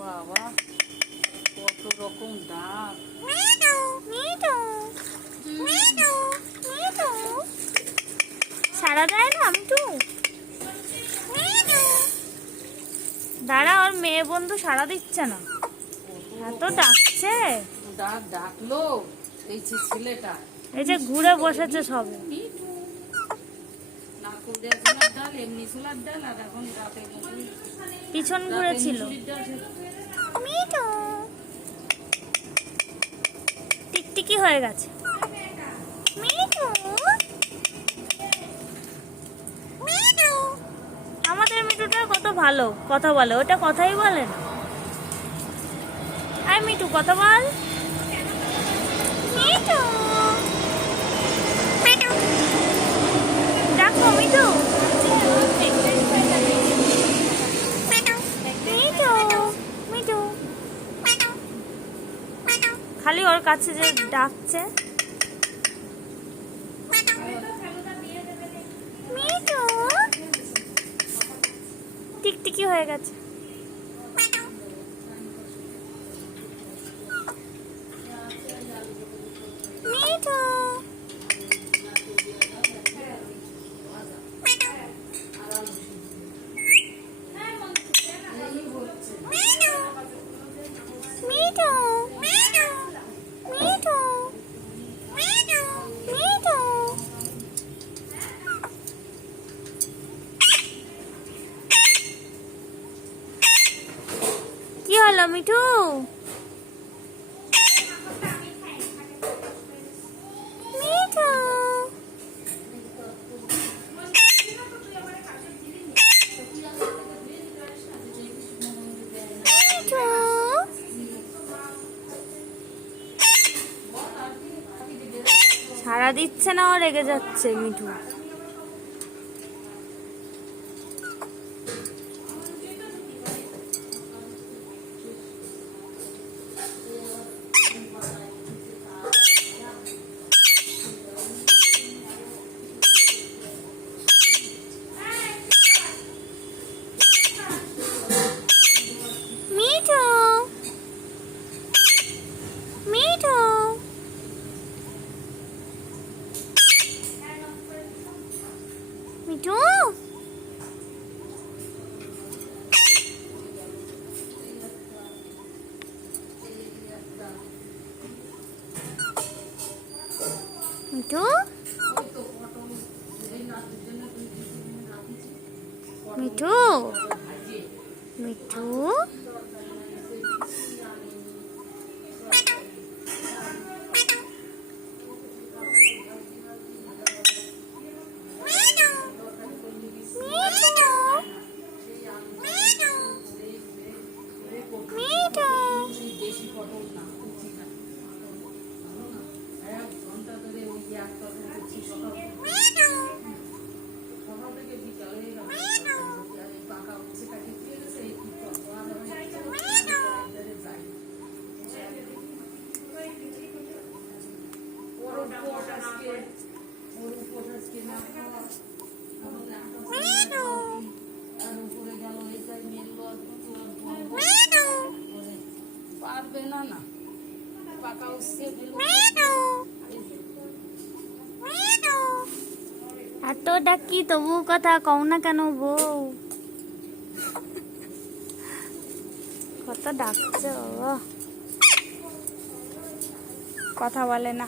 বাবা কত রকম ডাক। সারা দেয় না মিঠু। দাঁড়া, ওর মেয়ে বন্ধু সারা দিচ্ছে না, এত ডাকছে। ডাকলো এই যে ছেলেটা, এই যে ঘুরে বসেছে সবে। না কুমড়া ছোলার ডাল, এমনি ছোলার ডাল, আর এখন রাতে পিছন ঘুরেছিল। মিঠু টিকটিকি হয়ে গেছে। মিঠু আমাদের মিঠুটা কত ভালো কথা বলে, ওটা কথাই বলে না। আয় মিঠু কথা বল। মিঠু মিঠু ডাকো মিঠু। মিঠু খালি ওর কাছে যে ডাকছে। মিঠু টিকটিকি হয়ে গেছে। মিঠু মিঠু মিঠু মিঠু কি হলো মিঠু? মিঠু মিঠু সারা দিচ্ছে না, ও রেগে যাচ্ছে মিঠু। মিঠু মিঠু মিঠু মিঠু মিঠু মিঠু পারবে না না পাকা উঠছে। এত ডাকি তবু কথা কও না কেন বউ? কত ডাকছো, কথা বলে না।